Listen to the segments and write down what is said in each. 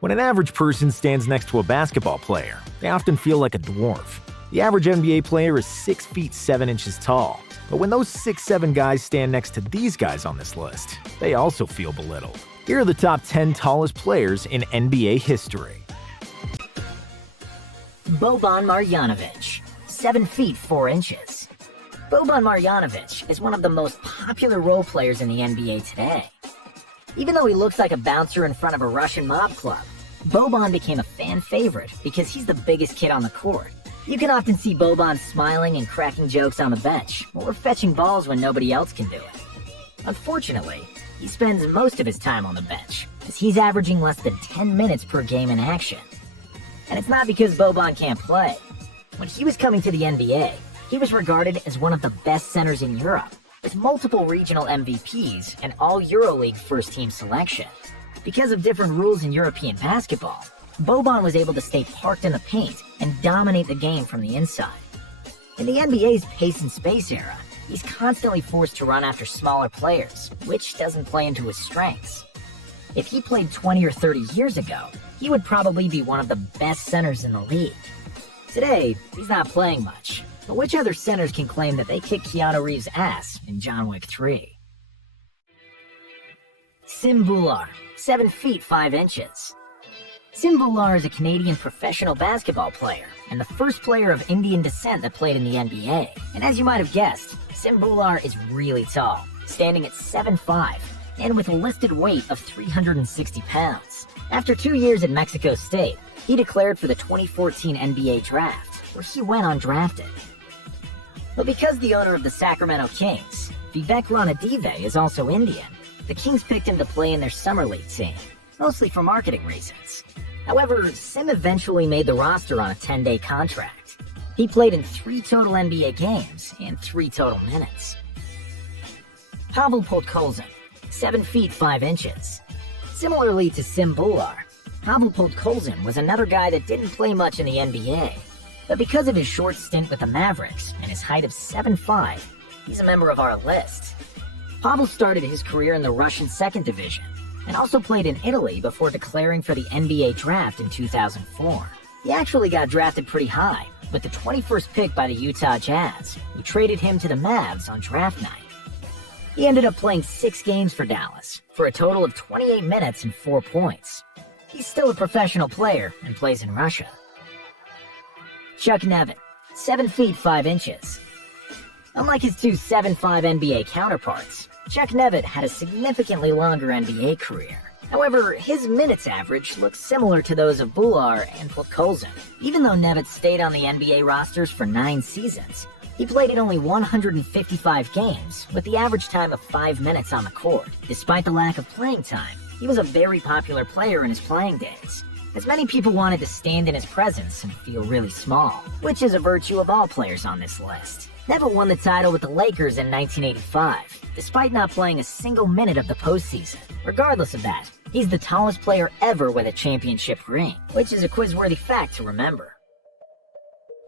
When an average person stands next to a basketball player, they often feel like a dwarf. The average NBA player is 6 feet 7 inches tall. But when those 6'7" guys stand next to these guys on this list, they also feel belittled. Here are the top 10 tallest players in NBA history. Boban Marjanovic, 7 feet 4 inches. Boban Marjanovic is one of the most popular role players in the NBA today. Even though he looks like a bouncer in front of a Russian mob club, Boban became a fan favorite because he's the biggest kid on the court. You can often see Boban smiling and cracking jokes on the bench, or fetching balls when nobody else can do it. Unfortunately, he spends most of his time on the bench, as he's averaging less than 10 minutes per game in action. And it's not because Boban can't play. When he was coming to the NBA, he was regarded as one of the best centers in Europe, with multiple regional MVPs and all EuroLeague first-team selection. Because of different rules in European basketball, Boban was able to stay parked in the paint and dominate the game from the inside. In the NBA's pace and space era, he's constantly forced to run after smaller players, which doesn't play into his strengths. If he played 20 or 30 years ago, he would probably be one of the best centers in the league. Today, he's not playing much, but which other centers can claim that they kicked Keanu Reeves' ass in John Wick 3? Sim Bhullar, 7 feet 5 inches. Sim Bhullar is a Canadian professional basketball player and the first player of Indian descent that played in the NBA. And as you might have guessed, Sim Bhullar is really tall, standing at 7'5", and with a listed weight of 360 pounds. After 2 years at Mexico State, he declared for the 2014 NBA draft, where he went undrafted. But because the owner of the Sacramento Kings, Vivek Ranadive, is also Indian, the Kings picked him to play in their summer league team, mostly for marketing reasons. However, Sim eventually made the roster on a 10-day contract. He played in 3 total NBA games and 3 total minutes. Pavel Podkolzin, 7 feet 5 inches. Similarly to Sim Bhullar, Pavel Podkolzin was another guy that didn't play much in the NBA. But because of his short stint with the Mavericks and his height of 7'5", he's a member of our list. Pavel started his career in the Russian second division, and also played in Italy before declaring for the NBA draft in 2004. He actually got drafted pretty high, with the 21st pick by the Utah Jazz, who traded him to the Mavs on draft night. He ended up playing 6 games for Dallas, for a total of 28 minutes and 4 points. He's still a professional player and plays in Russia. Chuck Nevitt, 7 feet 5 inches. Unlike his 2 7'5" NBA counterparts, Chuck Nevitt had a significantly longer NBA career. However, his minutes average looks similar to those of Bhullar and Podkolzin. Even though Nevitt stayed on the NBA rosters for 9 seasons, he played in only 155 games, with the average time of 5 minutes on the court. Despite the lack of playing time, he was a very popular player in his playing days, as many people wanted to stand in his presence and feel really small, which is a virtue of all players on this list. Nevitt won the title with the Lakers in 1985, despite not playing a single minute of the postseason. Regardless of that, he's the tallest player ever with a championship ring, which is a quiz-worthy fact to remember.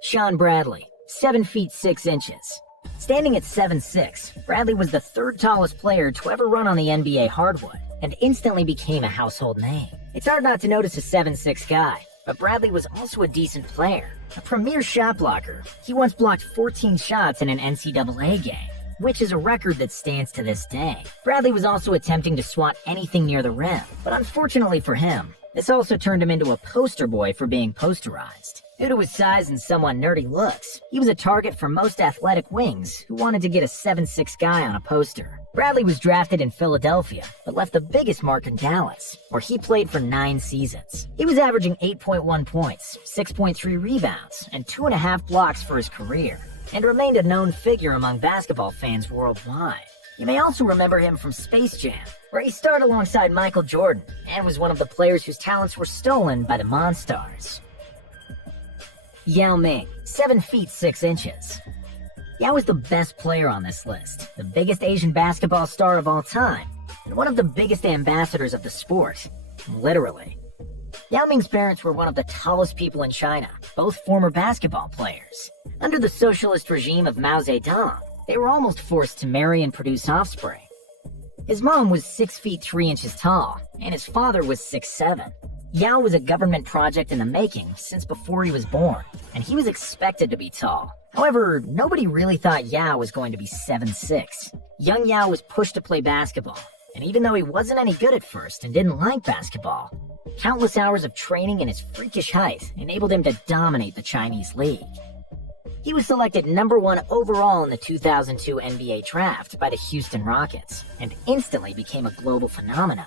Shawn Bradley, 7 feet 6 inches. Standing at 7'6", Bradley was the 3rd tallest player to ever run on the NBA hardwood, and instantly became a household name. It's hard not to notice a 7'6" guy, but Bradley was also a decent player. A premier shot blocker, he once blocked 14 shots in an NCAA game, which is a record that stands to this day. Bradley was also attempting to swat anything near the rim, but unfortunately for him, this also turned him into a poster boy for being posterized. Due to his size and somewhat nerdy looks, he was a target for most athletic wings who wanted to get a 7'6" guy on a poster. Bradley was drafted in Philadelphia, but left the biggest mark in Dallas, where he played for 9 seasons. He was averaging 8.1 points, 6.3 rebounds, and 2.5 blocks for his career, and remained a known figure among basketball fans worldwide. You may also remember him from Space Jam, where he starred alongside Michael Jordan, and was one of the players whose talents were stolen by the Monstars. Yao Ming, 7 feet 6 inches. Yao is the best player on this list, the biggest Asian basketball star of all time, and one of the biggest ambassadors of the sport, literally. Yao Ming's parents were one of the tallest people in China, both former basketball players. Under the socialist regime of Mao Zedong, they were almost forced to marry and produce offspring. His mom was 6 feet 3 inches tall, and his father was 6'7". Yao was a government project in the making since before he was born, and he was expected to be tall. However, nobody really thought Yao was going to be 7'6". Young Yao was pushed to play basketball, and even though he wasn't any good at first and didn't like basketball, countless hours of training and his freakish height enabled him to dominate the Chinese league. He was selected number 1 overall in the 2002 NBA draft by the Houston Rockets, and instantly became a global phenomenon.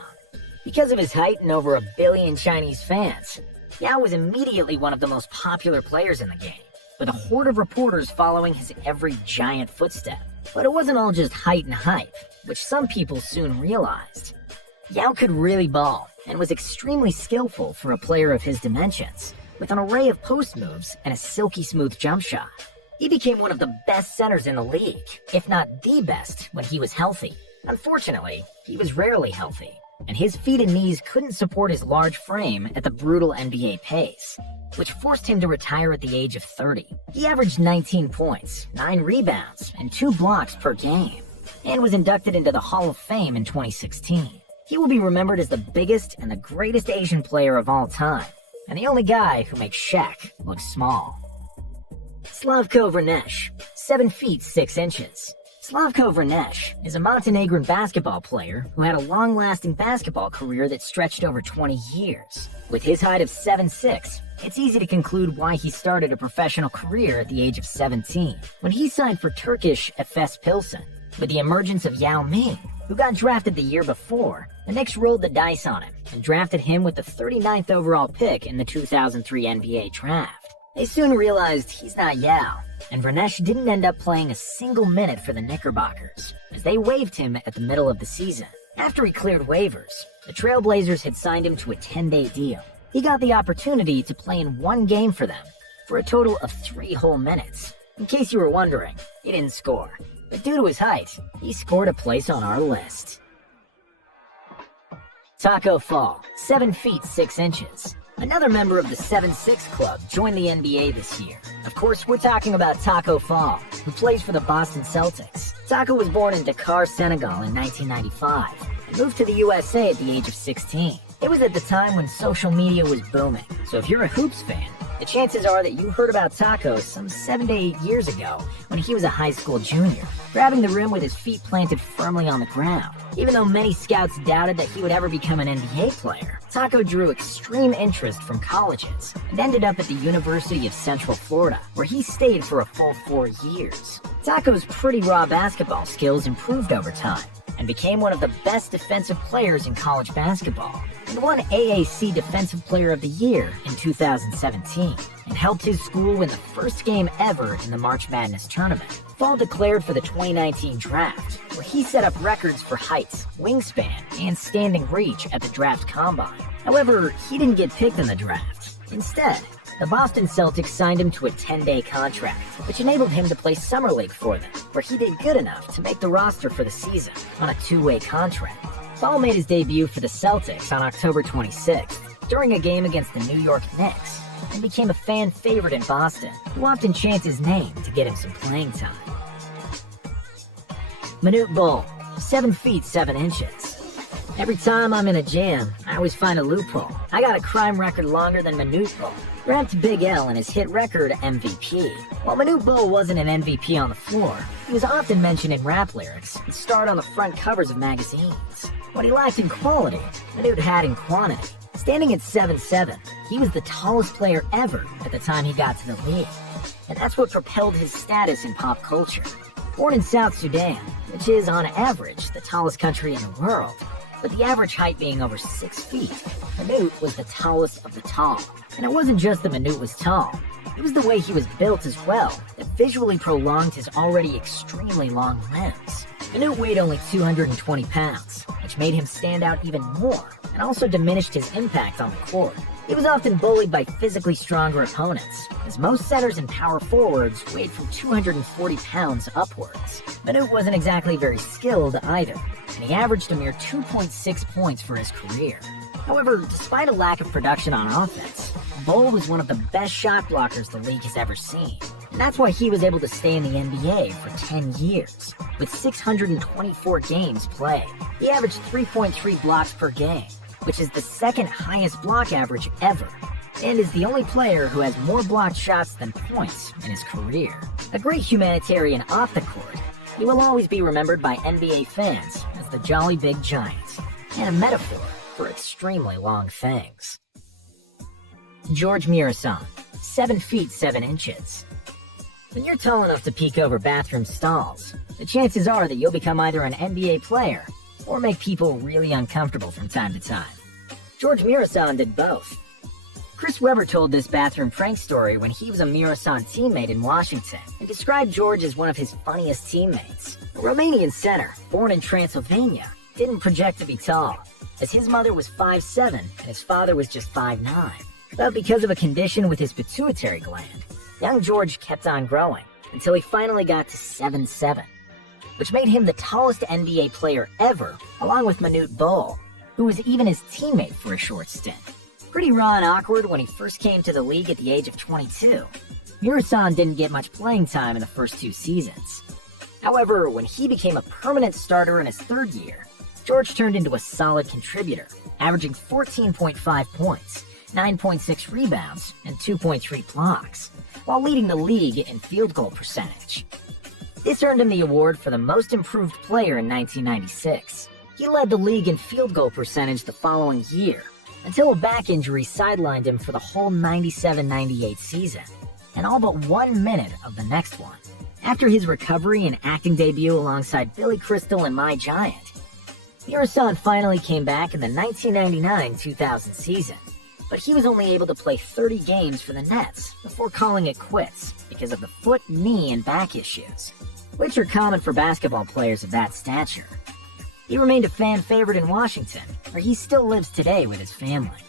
Because of his height and over 1 billion Chinese fans, Yao was immediately one of the most popular players in the game, with a horde of reporters following his every giant footstep. But it wasn't all just height and hype, which some people soon realized. Yao could really ball, and was extremely skillful for a player of his dimensions, with an array of post moves and a silky smooth jump shot. He became one of the best centers in the league, if not the best, when he was healthy. Unfortunately, he was rarely healthy, and his feet and knees couldn't support his large frame at the brutal NBA pace, which forced him to retire at the age of 30. He averaged 19 points, 9 rebounds, and 2 blocks per game, and was inducted into the Hall of Fame in 2016. He will be remembered as the biggest and the greatest Asian player of all time, and the only guy who makes Shaq look small. Slavko Vrnesh, 7 feet 6 inches. Slavko Vrnesh is a Montenegrin basketball player who had a long-lasting basketball career that stretched over 20 years. With his height of 7'6", it's easy to conclude why he started a professional career at the age of 17, when he signed for Turkish Efes Pilsen. With the emergence of Yao Ming, who got drafted the year before, the Knicks rolled the dice on him and drafted him with the 39th overall pick in the 2003 NBA draft. They soon realized he's not Yao, and Vrnesh didn't end up playing a single minute for the Knickerbockers, as they waived him at the middle of the season. After he cleared waivers, the Trailblazers had signed him to a 10-day deal. He got the opportunity to play in 1 game for them, for a total of 3 whole minutes. In case you were wondering, he didn't score, but due to his height, he scored a place on our list. Tacko Fall, 7 feet 6 inches. Another member of the 7'6" club joined the NBA this year. Of course, we're talking about Tacko Fall, who plays for the Boston Celtics. Tacko was born in Dakar, Senegal in 1995, and moved to the USA at the age of 16. It was at the time when social media was booming, so if you're a Hoops fan, the chances are that you heard about Tacko some 7 to 8 years ago when he was a high school junior, grabbing the rim with his feet planted firmly on the ground. Even though many scouts doubted that he would ever become an NBA player, Tacko drew extreme interest from colleges and ended up at the University of Central Florida, where he stayed for a full 4 years. Tacko's pretty raw basketball skills improved over time, and became one of the best defensive players in college basketball, and won AAC Defensive Player of the Year in 2017, and helped his school win the first game ever in the March Madness tournament. Fall declared for the 2019 draft, where he set up records for height, wingspan, and standing reach at the draft combine. However, he didn't get picked in the draft. Instead, the Boston Celtics signed him to a 10-day contract, which enabled him to play Summer League for them, where he did good enough to make the roster for the season on a 2-way contract. Fall made his debut for the Celtics on October 26th, during a game against the New York Knicks, and became a fan favorite in Boston, who often chants his name to get him some playing time. Manute Bol, 7 feet 7 inches. Every time I'm in a jam, I always find a loophole. I got a crime record longer than Manute Bol, ranked Big L in his hit record MVP. While Manute Bol wasn't an MVP on the floor, he was often mentioned in rap lyrics and starred on the front covers of magazines. What he lacked in quality, Manute had in quantity. Standing at 7'7", he was the tallest player ever at the time he got to the league, and that's what propelled his status in pop culture. Born in South Sudan, which is on average the tallest country in the world, with the average height being over 6 feet, Manute was the tallest of the tall. And it wasn't just that Manute was tall, it was the way he was built as well that visually prolonged his already extremely long limbs. Manute weighed only 220 pounds, which made him stand out even more, and also diminished his impact on the court. He was often bullied by physically stronger opponents, as most setters and power forwards weighed from 240 pounds upwards. Manute wasn't exactly very skilled either, and he averaged a mere 2.6 points for his career. However, despite a lack of production on offense, Bol was one of the best shot blockers the league has ever seen. And that's why he was able to stay in the NBA for 10 years, with 624 games played. He averaged 3.3 blocks per game, which is the second highest block average ever, and is the only player who has more blocked shots than points in his career. A great humanitarian off the court, he will always be remembered by NBA fans as the Jolly Big Giant, and a metaphor for extremely long things. George Muresan, 7 feet 7 inches. When you're tall enough to peek over bathroom stalls, the chances are that you'll become either an NBA player or make people really uncomfortable from time to time. George Muresan did both. Chris Webber told this bathroom prank story when he was a Muresan teammate in Washington and described George as one of his funniest teammates. A Romanian center, born in Transylvania, didn't project to be tall, as his mother was 5'7" and his father was just 5'9". But because of a condition with his pituitary gland, young George kept on growing until he finally got to 7'7", which made him the tallest NBA player ever, along with Manute Bol, who was even his teammate for a short stint. Pretty raw and awkward when he first came to the league at the age of 22. Muresan didn't get much playing time in the first 2 seasons. However, when he became a permanent starter in his 3rd year, George turned into a solid contributor, averaging 14.5 points, 9.6 rebounds, and 2.3 blocks, while leading the league in field goal percentage. This earned him the award for the most improved player in 1996. He led the league in field goal percentage the following year, until a back injury sidelined him for the whole 97-98 season, and all but 1 minute of the next one. After his recovery and acting debut alongside Billy Crystal and My Giant, Muresan finally came back in the 1999-2000 season, but he was only able to play 30 games for the Nets before calling it quits because of the foot, knee, and back issues, which are common for basketball players of that stature. He remained a fan favorite in Washington, where he still lives today with his family.